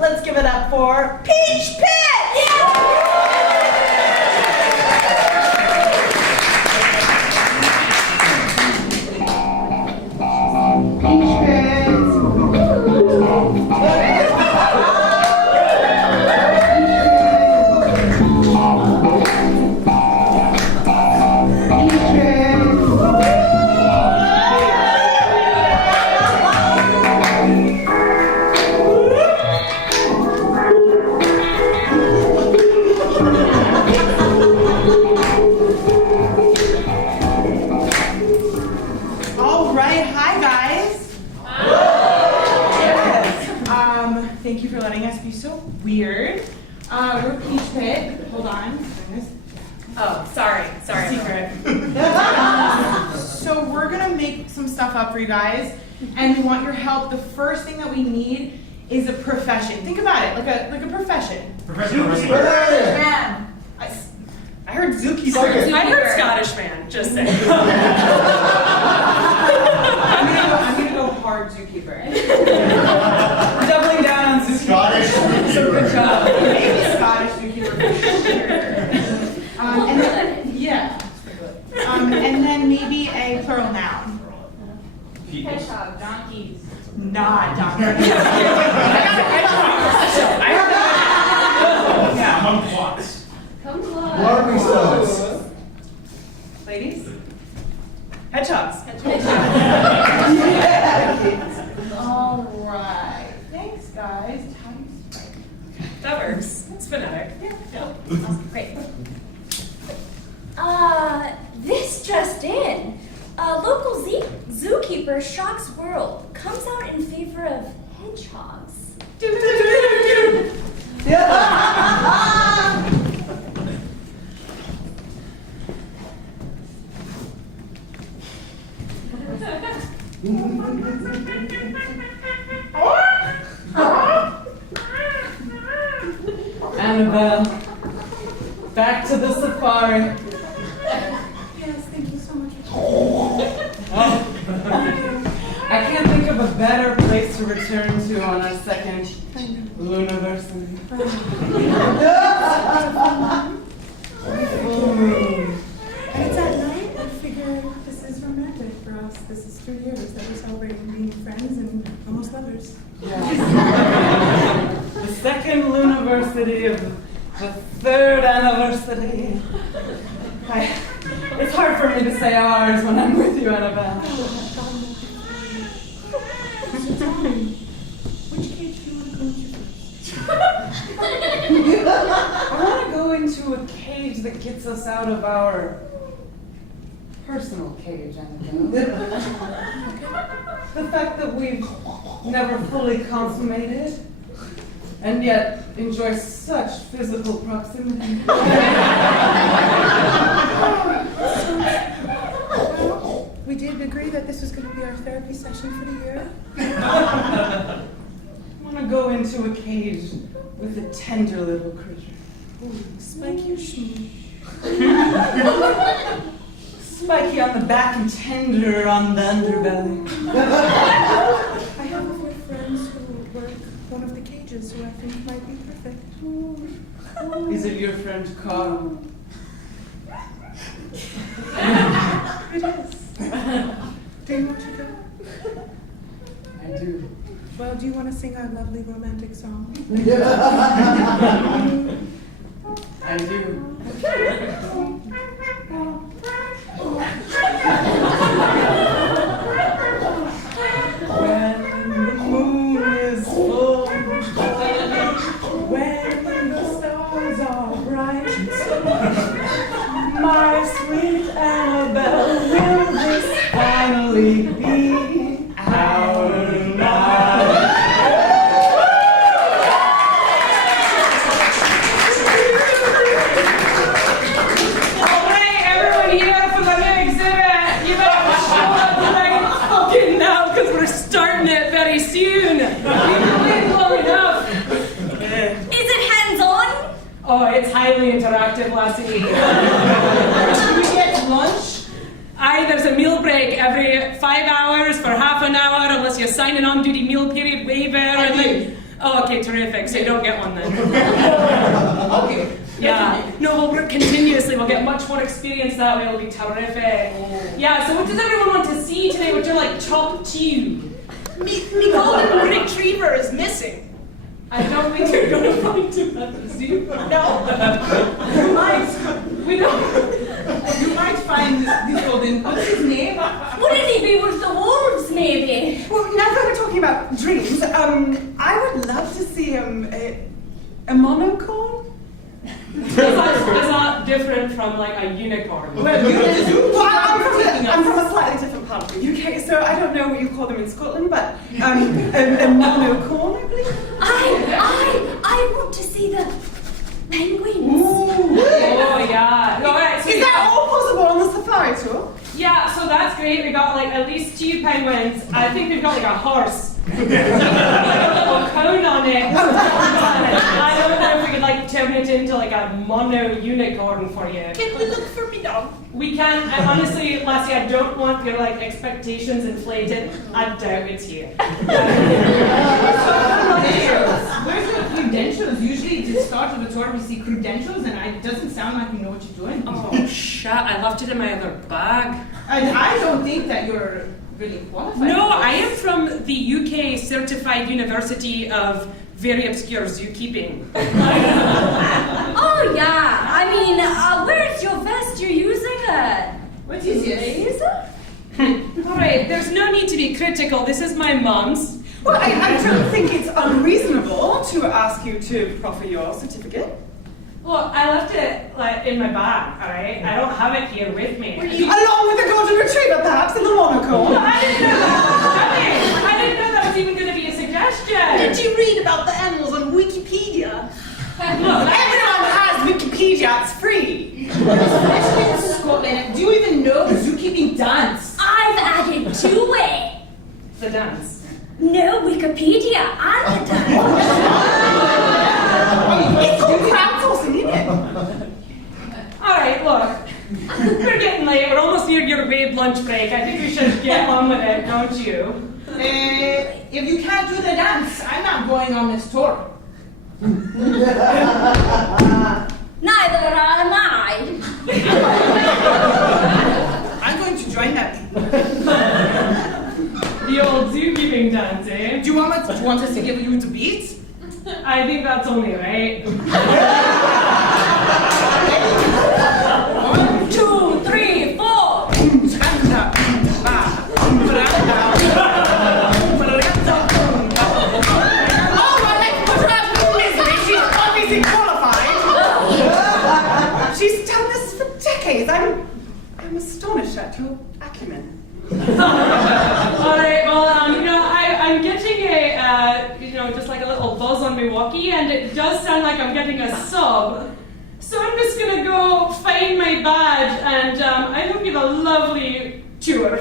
let's give it up for Peach Pit! All right, hi guys. Thank you for letting us be so weird. We're Peach Pit. Hold on. Oh, sorry. Secret. So we're gonna make some stuff up for you guys, and we want your help. The first thing that we need is a profession. Think about it, like a profession. Man. I heard zookeeper. I heard Scottish man, just saying. I'm gonna go hard zookeeper. We're doubling down on zookeeper. Scottish So good zookeeper. job. Maybe Scottish zookeeper for sure. And then, yeah. And then maybe a plural noun. Hedgehog, donkeys. Not donkey. Yeah, kumquats. Larping stones. Ladies? Hedgehogs. All right. Thanks, guys. How do you spell? That works. It's phonetic. Yeah. Great. This just in. Local zookeeper Shock's World comes out in favor of hedgehogs. Annabelle, back to the safari. Yes, thank you so much. I can't think of a better place to return to on our second Luniversity. It's at night. I figure this is romantic for us. This is 3 years that we're celebrating being friends and almost lovers. The second Luniversity of the third anniversary. It's hard for me to say ours when I'm with you, Annabelle. So tell me, which cage do you want to go into first? I want to go into a cage that gets us out of our personal cage, Annabelle. The fact that we've never fully consummated and yet enjoy such physical proximity. We did agree that this was going to be our therapy session for the year. I want to go into a cage with a tender little critter. Spike your shmoo. Spiky on the back and tender on the underbelly. I have a few friends who work one of the cages who I think might be perfect. Is it your friend Carl? It is. Do you want to go? I do. Well, do you want to sing our lovely romantic song? I do. When the moon is full, when the stars are bright, my sweet Annabelle, will this finally be our night? All right, everyone here for the new exhibit. You better show up right fucking now because we're starting it very soon. You've been waiting long enough. Is it hands-on? Oh, it's highly interactive, lassie. Do we get lunch? Aye, there's a meal break every 5 hours for half an hour, unless you sign an on-duty meal period waiver. And then, Oh, okay, terrific. So you don't get one then. Okay. Yeah. No, we'll work continuously. We'll get much more experience that way. It'll be terrific. Yeah, so what does everyone want to see today? Would you like Chop Chew? Me golden retriever is missing. I don't think you're going to find him at the zoo. No. We don't. You might find this golden. What's his name? Wouldn't he be with the wolves, maybe? Well, now that we're talking about dreams, I would love to see a monocorn. Is that different from like a unicorn? Well, I'm from a slightly different part of the UK, so I don't know what you call them in Scotland, but a monocorn, I believe. I want to see the penguins. Oh yeah. All right, so Is that all possible on the safari tour? Yeah, so that's great. We got like at least 2 penguins. I think we've got like a horse. With a little cone on it. I don't know if we could like turn it into like a mono unicorn for you. Can we look for me dog? We can. I honestly, Lassie, I don't want your like expectations inflated. I doubt it's here. Where's your credentials? Usually at the start of the tour we see credentials and it doesn't sound like you know what you're doing. Oh shit! I left it in my other bag. I don't think that you're really qualified. No, I am from the UK Certified University of Very Obscure Zookeeping. Oh yeah. I mean, where's your vest? You're using a What is this? laser? Alright, there's no need to be critical. This is my mom's. Well, I don't think it's unreasonable to ask you to proffer your certificate. Look, I left it like in my bag, alright? I don't have it here with me. Along with the golden retriever, perhaps, and the monocorn. I didn't know that was coming. I didn't know that was even going to be a suggestion. Did you read about the animals on Wikipedia? Everyone has Wikipedia, it's free. Especially in Scotland. Do you even know the zookeeping dance? I've added to it. The dance. No, Wikipedia and the dance. It's called crowdsourcing, isn't it? Alright, look. We're getting late. We're almost near your wave lunch break. I think we should get on with it, don't you? If you can't do the dance, I'm not going on this tour. Neither am I. I'm going to join that. The old zookeeping dance, eh? Do you want us to give you the beats? I think that's only right. 1, 2, 3, 4. She's done this for decades. I'm astonished at your acumen. Alright, well, I'm getting a, just like a little buzz on my walkie, and it does sound like I'm getting a sub. So I'm just gonna go find my badge, and I hope you have a lovely tour.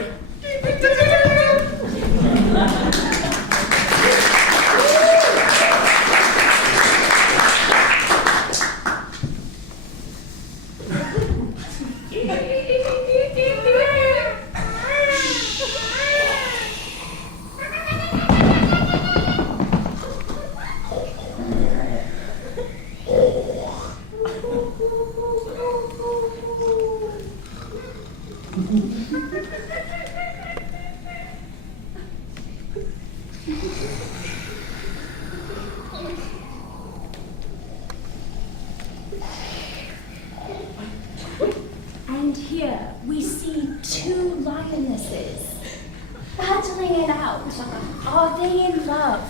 And here we see 2 lionesses battling it out. Are they in love?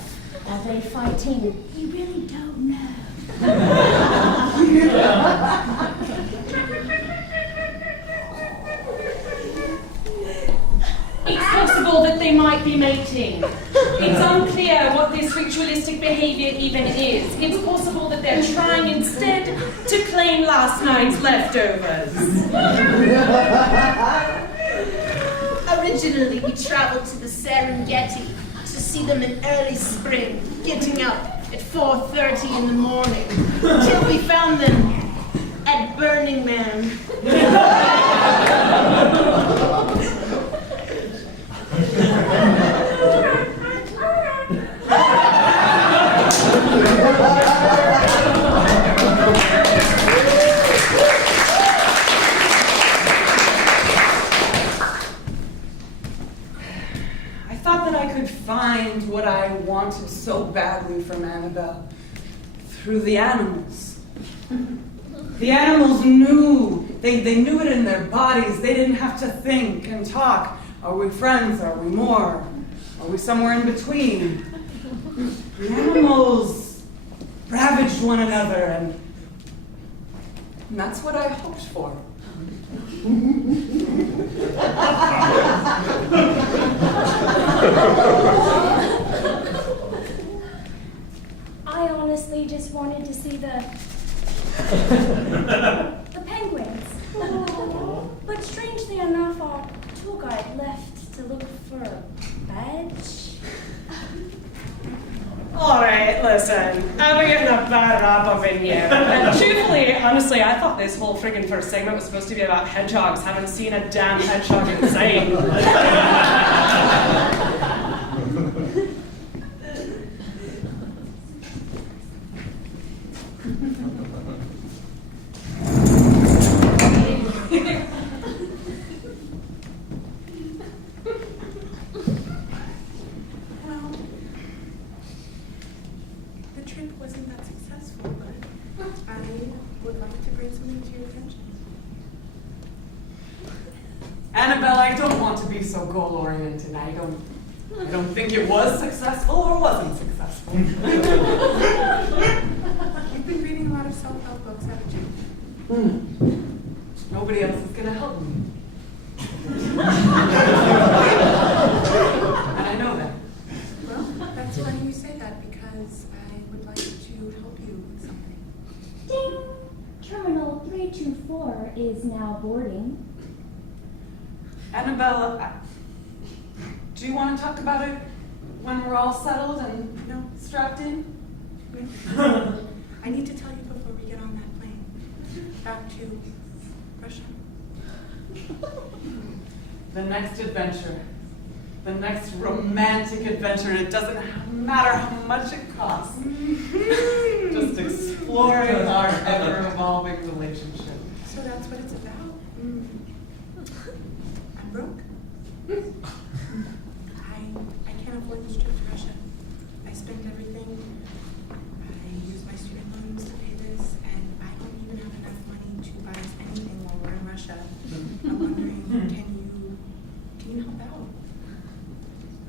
Are they fighting? We really don't know. It's possible that they might be mating. It's unclear what this ritualistic behavior even is. It's possible that they're trying instead to claim last night's leftovers. Originally, we traveled to the Serengeti to see them in early spring, getting up at 4:30 in the morning, till we found them at Burning Man. Annabelle, through the animals. The animals knew. They knew it in their bodies. They didn't have to think and talk. Are we friends? Are we more? Are we somewhere in between? The animals ravaged one another, and that's what I hoped for. I honestly just wanted to see the penguins. But strangely enough, our tour guide left to look for a badge. Alright, listen, I'm getting a bad rap up in here. And truthfully, honestly, I thought this whole friggin' first segment was supposed to be about hedgehogs. Haven't seen a damn hedgehog insane. Well, the trip wasn't that successful, but I would like to bring something to your attention. Annabelle, I don't want to be so goal-oriented. I don't think it was successful or wasn't successful. You've been reading a lot of self-help books, haven't you? Nobody else is gonna help me. And I know that. Well, that's funny you say that because I would like to help you with something. Ding! Terminal 324 is now boarding. Annabelle, do you want to talk about it when we're all settled and strapped in? I need to tell you before we get on that plane. Back to Russia. The next adventure. The next romantic adventure. It doesn't matter how much it costs. Just exploring our ever-evolving relationship. So that's what it's about. I'm broke. I can't afford this trip to Russia. I spent everything. I used my student loans to pay this, and I don't even have enough money to buy us anything while we're in Russia. I'm wondering, can you help out?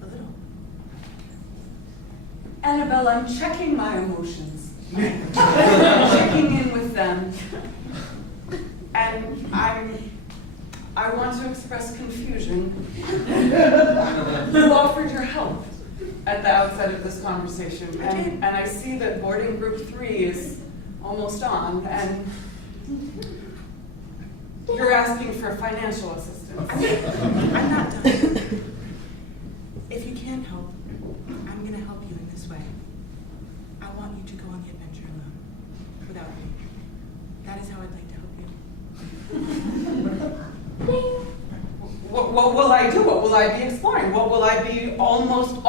A little. Annabelle, I'm checking my emotions. Checking in with them. And I want to express confusion. You offered your help at the outset of this conversation, and I see that boarding group 3 is almost on, and you're asking for financial assistance. I'm not done. If you can't help, I'm going to help you in this way. I want you to go on the adventure alone, without me. That is how I'd like to help you. What will I do? What will I be exploring? What will I be almost with?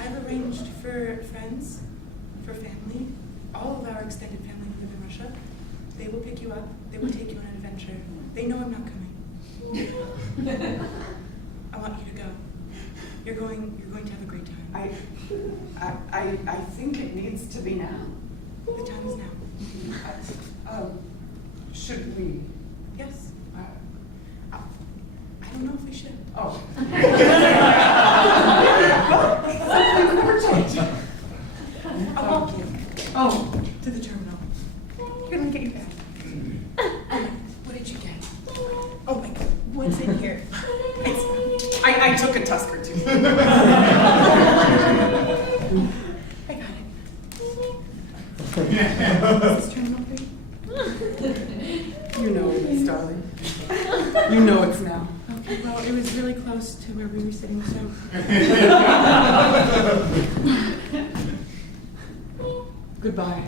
I've arranged for friends, for family, all of our extended family who live in Russia. They will pick you up. They will take you on an adventure. They know I'm not coming. I want you to go. You're going to have a great time. I think it needs to be now. The time is now. Should we? Yes. I don't know if we should. Oh. I'll walk you. Oh. To the terminal. You're gonna get your bag. What did you get? Oh my God, what's in here? I took a Tusker too. I got it. Is this terminal 3? You know it is, darling. You know it's now. Okay, well, it was really close to where we were sitting, so. Goodbye.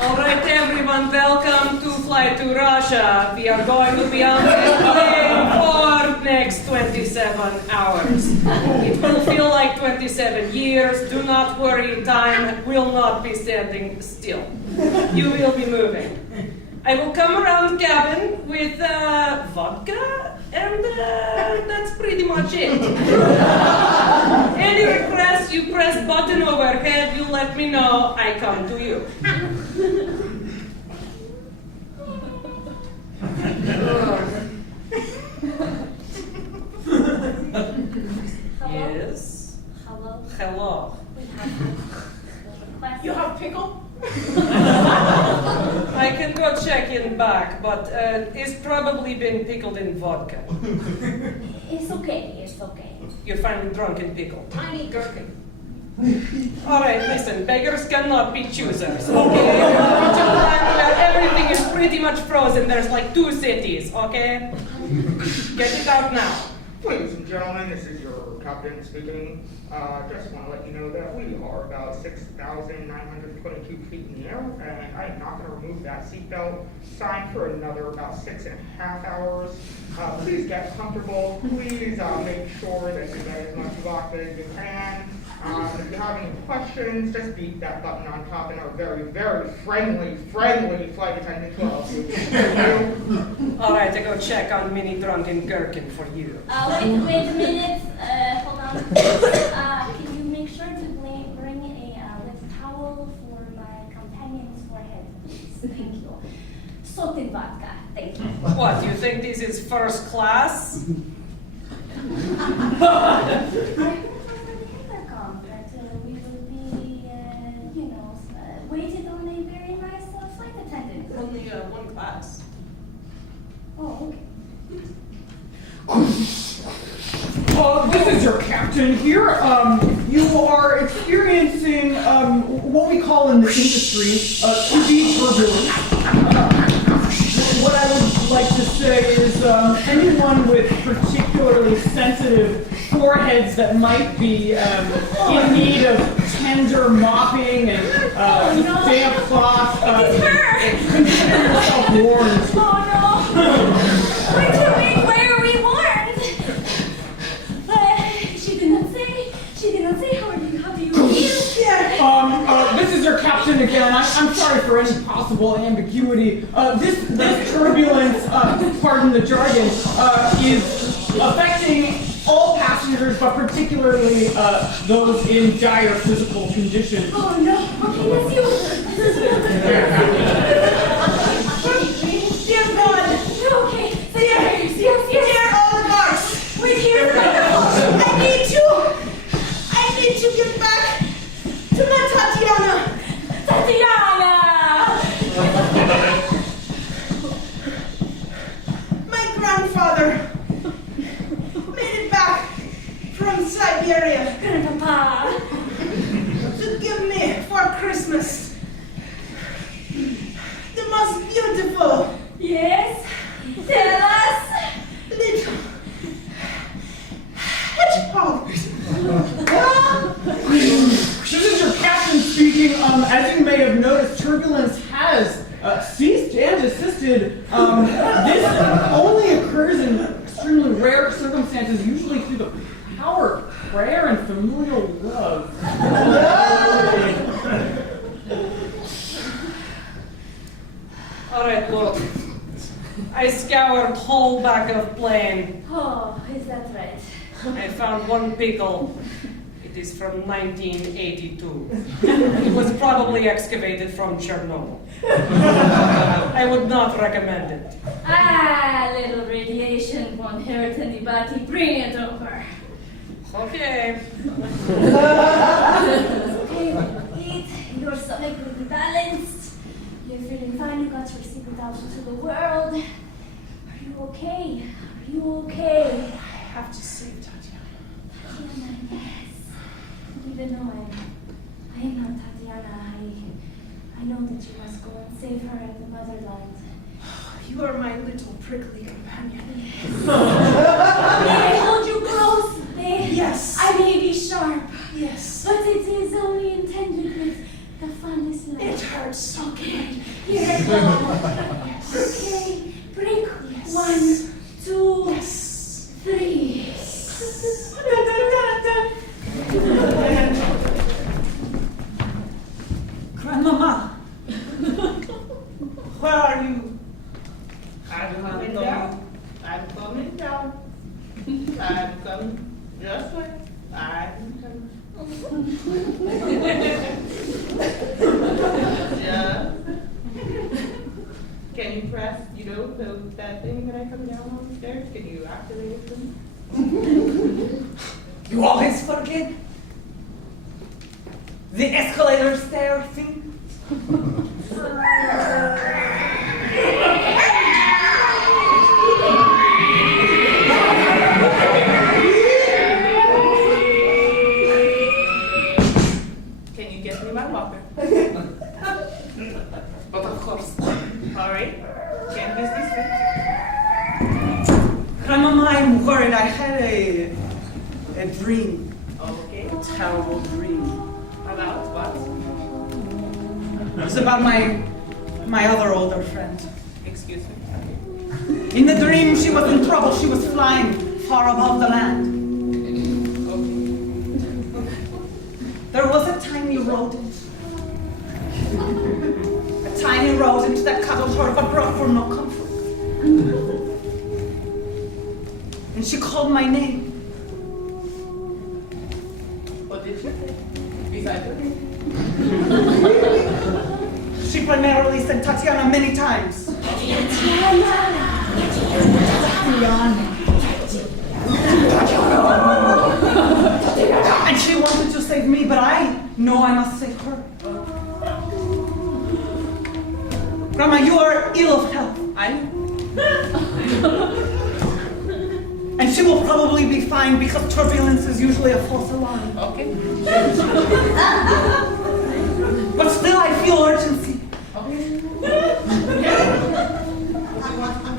All right, everyone, welcome to Flight to Russia. We are going to be on this plane for next 27 hours. It will feel like 27 years. Do not worry, time will not be standing still. You will be moving. I will come around cabin with vodka, and that's pretty much it. Any request, you press button overhead, you let me know, I come to you. Yes. Hello. Hello. We have a request. You have pickle? I can go check in back, but it's probably been pickled in vodka. It's okay. It's okay. You're finally drunk in pickle. Tiny gherkin. All right, listen, beggars cannot be choosers, okay? We're going to a land where everything is pretty much frozen. There's like 2 cities, okay? Get it out now. Ladies and gentlemen, this is your captain speaking. Just want to let you know that we are about 6,922 feet in the air, and I am not going to remove that seatbelt sign for another about 6.5 hours. Please get comfortable. Please make sure that you get as much vodka as you can. If you have any questions, just beat that button on top, and our very, very friendly flight attendant will help you. All right, I go check on Mini Drunken Gherkin for you. Wait a minute. Hold on. Can you make sure to bring a wet towel for my companion's forehead, please? Thank you. Salted vodka. Thank you. What, you think this is first class? I that we will be, waited on a very nice flight attendant. Only 1 class. Oh, okay. This is your captain here. You are experiencing what we call in the industry QB turbulence. What I would like to say is anyone with particularly sensitive foreheads that might be in need of tender mopping and damp cloth, consider yourself warned. Oh no! We're doing where we warned. But she did not say how do you feel? This is your captain again. I'm sorry for any possible ambiguity. This turbulence, pardon the jargon, is affecting all passengers, but particularly those in dire physical condition. Oh no! Okay, that's you. Dear God, Okay, yes. dear oligarchs, We're here. I need to get back to my Tatiana. Tatiana! My grandfather made it back from Siberia Grandpapa. to give me for Christmas the most beautiful Yes? Tell us. little hedgehog. This is your captain speaking. As you may have noticed, turbulence has ceased and desisted. This only occurs in extremely rare circumstances, usually through the power of prayer and familial love. All right, look. I scoured whole back of plane. Oh, is that right? I found 1 pickle. It is from 1982. It was probably excavated from Chernobyl. I would not recommend it. Ah, little radiation won't hurt anybody. Bring it over. Okay. Okay, eat. Your stomach will be balanced. You're feeling fine. You got your secret out into the world. Are you okay? Are you okay? I have to save Tatiana. Tatiana, yes. Even though I am not Tatiana, I know that you must go and save her at the motherland. You are my little prickly companion. May I hold you close? Yes. I may be sharp, Yes. but it is only intended with the fondest love. It hurts so Okay, good. here I go. Okay, break. Yes. 1, 2, Yes. 3. Grandmama, where are you? I'm coming down. I'm coming down. I'm coming. Just wait. I'm coming. Yeah. Can you press, that thing that I come down on the stairs? Can you activate it for me? You always forget the escalator stair thing. Can you get me my walker? But of course. All right. Can't miss this thing. Grandmama, I'm worried. I had a dream. Okay. A terrible dream. About what? It was about my other older friend. Excuse me. In the dream, she was in trouble. She was flying far above the land. There was a tiny rodent. A tiny rodent that cuddled her but brought her no comfort. And she called my name. What did she say? Besides her name? She primarily said Tatiana many times. And she wanted to save me, but I know I must save her. Grandma, you are ill of health. I know. And she will probably be fine because turbulence is usually a false alarm. Okay. But still, I feel urgency. Okay.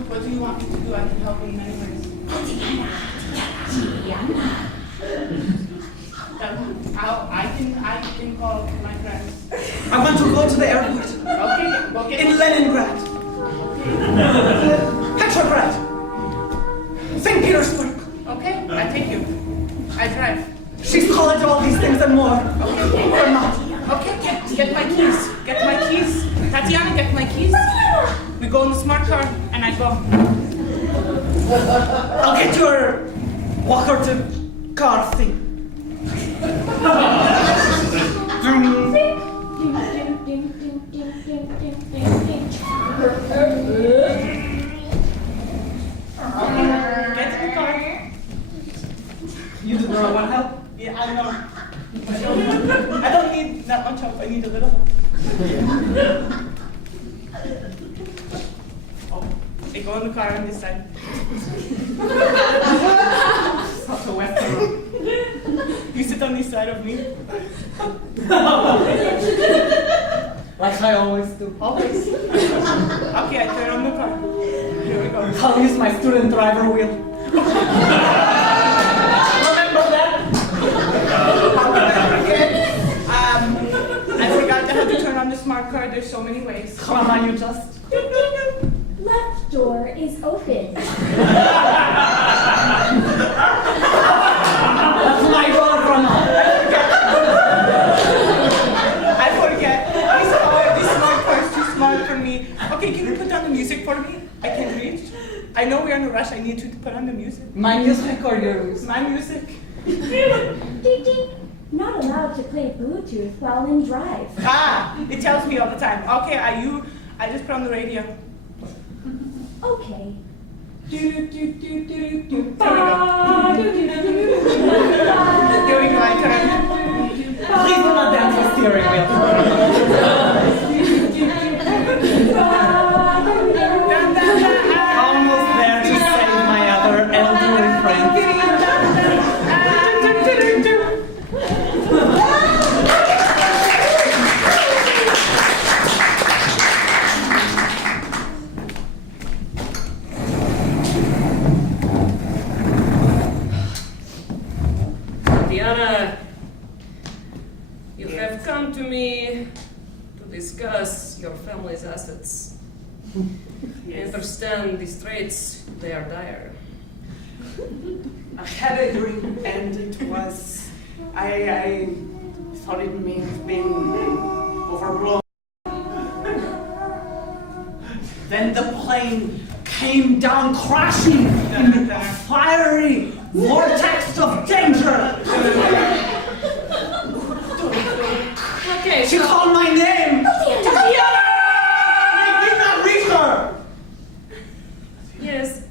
What do you want me to do? I can help you in many ways. I can call my friends. I want to go to the airport. Okay, go get In Leningrad. Petrograd. St. Petersburg. Okay, I take you. I drive. She's calling all these things and more. Okay. Or not. Okay, get my keys. Get my keys. Tatiana, get my keys. We go in the smart car and I go. I'll get your walker to car thing. Get in the car. You do not want help? Yeah, I know. I don't need that much help. I need a little help. Oh, they go in the car on this side. Such a Western. You sit on this side of me. Like I always do. Always. Okay, I turn on the car. Here we go. I'll use my student driver wheel. Remember that? How can I forget? I forgot to have to turn on the smart car. There's so many ways. Come on, you just. Left door is open. That's my door, Grandma. I forget. This smart car is too smart for me. Okay, can you put down the music for me? I can't reach. I know we're in a rush. I need you to put on the music. My music or yours? My music. Ding ding. Not allowed to play Bluetooth while in drive. Ah, it tells me all the time. Okay, I just put on the radio. Okay. Here we go. Here we go, I turn. Please do not dance with steering wheel. Almost there to save my other elderly friend. Diana, you have come to me to discuss your family's assets. I understand the straits, they are dire. I had a dream and it was, I thought it may have been of overblown. Then the plane came down crashing in a fiery vortex of danger. Okay, She so called my name. Tatiana! I did not reach her. yes,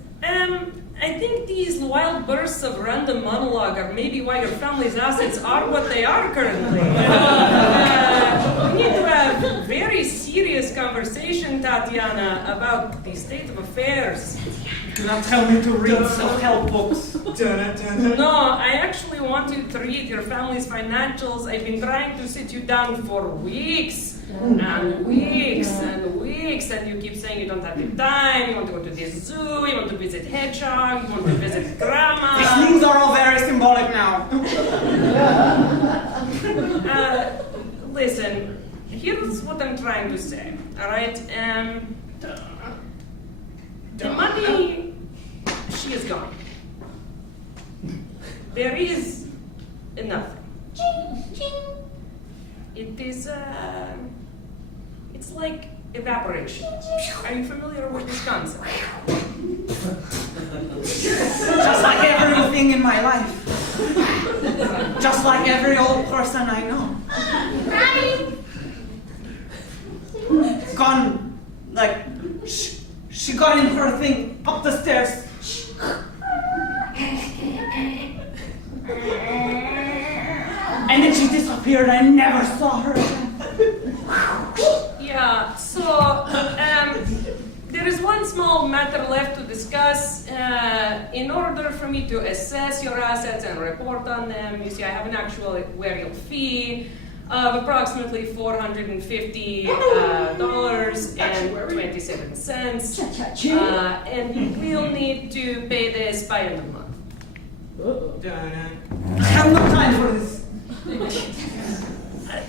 I think these wild bursts of random monologue are maybe why your family's assets are what they are currently. We need to have a very serious conversation, Tatiana, about the state of affairs. Do not tell me to read self-help books. No, I actually want you to read your family's financials. I've been trying to sit you down for weeks and weeks and weeks, and you keep saying you don't have the time, you want to go to the zoo, you want to visit Hedgehog, you want to visit Grandma. These things are all very symbolic now. Listen, here's what I'm trying to say, all right? The money, she is gone. There is nothing. It is, it's like evaporation. Are you familiar with this concept? Just like everything in my life. Just like every old person I know. Gone, like, she got in her thing up the stairs. And then she disappeared. I never saw her again. Yeah, so there is one small matter left to discuss. In order for me to assess your assets and report on them, you see, I have an actuarial fee of approximately $450.27. And you will need to pay this by end of the month. I have no time for this.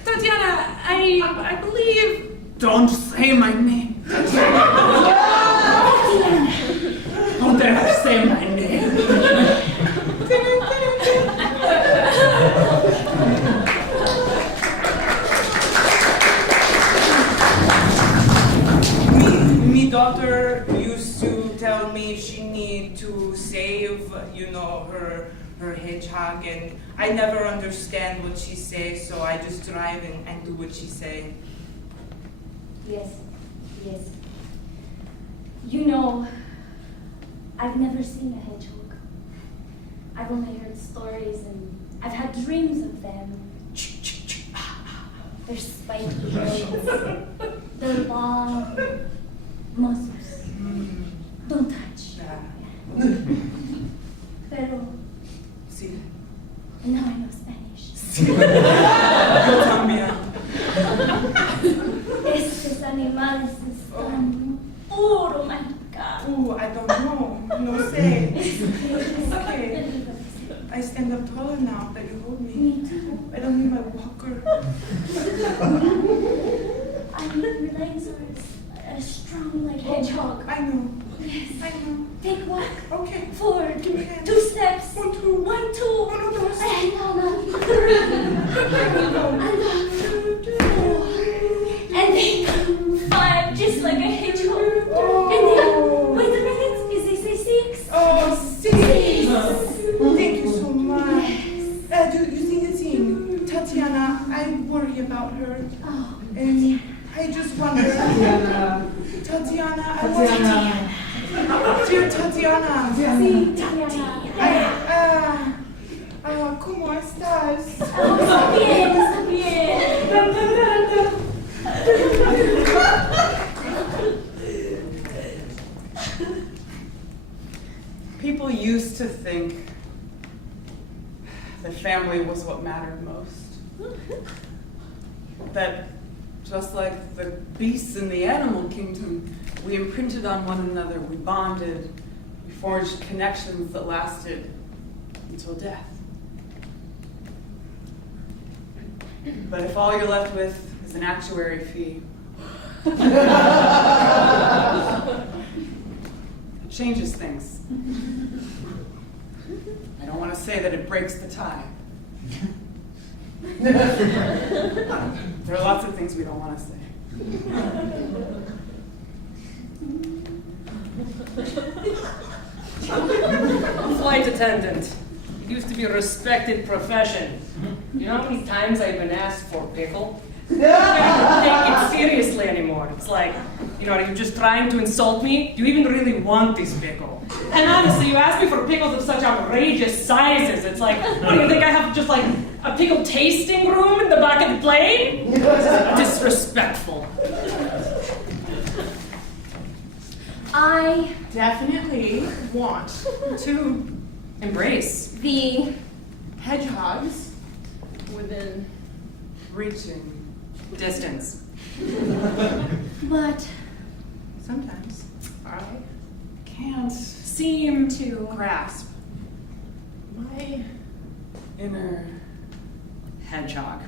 Tatiana, I believe. Don't say my name. Don't ever say my name. Me daughter used to tell me she need to save, her hedgehog, and I never understand what she says, so I just drive and do what she say. Yes. I've never seen a hedgehog. I've only heard stories and I've had dreams of them. Their spiky heads, their long muscles. Don't touch. Pero Sí. now I know Spanish. Yo también. Estos animales están puro marcados. I don't know. No sé. Okay. I stand up taller now that you hold me. Me too. I don't need my walker. Your legs are as strong like hedgehog. I know. Yes. I know. Take walk. Okay. Forward. Give me hands. 2 steps. 1, 2. 1, 2. Uno, dos. And no. 3. And then 5, just like a hedgehog. Oh. And then, wait a minute, is this a 6? Oh, 6. Thank you so much. Do you see the thing? Tatiana, I worry about her. Oh, And I just wonder. Tatiana, I want Dear Tatiana. sí, Tatiana. ¿Cómo estás? Está bien. People used to think that family was what mattered most. That just like the beasts in the animal kingdom, we imprinted on one another, we bonded, we forged connections that lasted until death. But if all you're left with is an actuary fee, it changes things. I don't want to say that it breaks the tie. There are lots of things we don't want to say. Flight attendant. It used to be a respected profession. You know how many times I've been asked for pickle? I don't take it seriously anymore. It's like, are you just trying to insult me? Do you even really want this pickle? And honestly, you ask me for pickles of such outrageous sizes. It's like, what do you think I have just like a pickle tasting room in the back of the plane? Disrespectful. I Definitely want To embrace. the hedgehogs. Within. Reaching. Distance. but Sometimes. I Can't. seem to Grasp. my Inner. Hedgehog.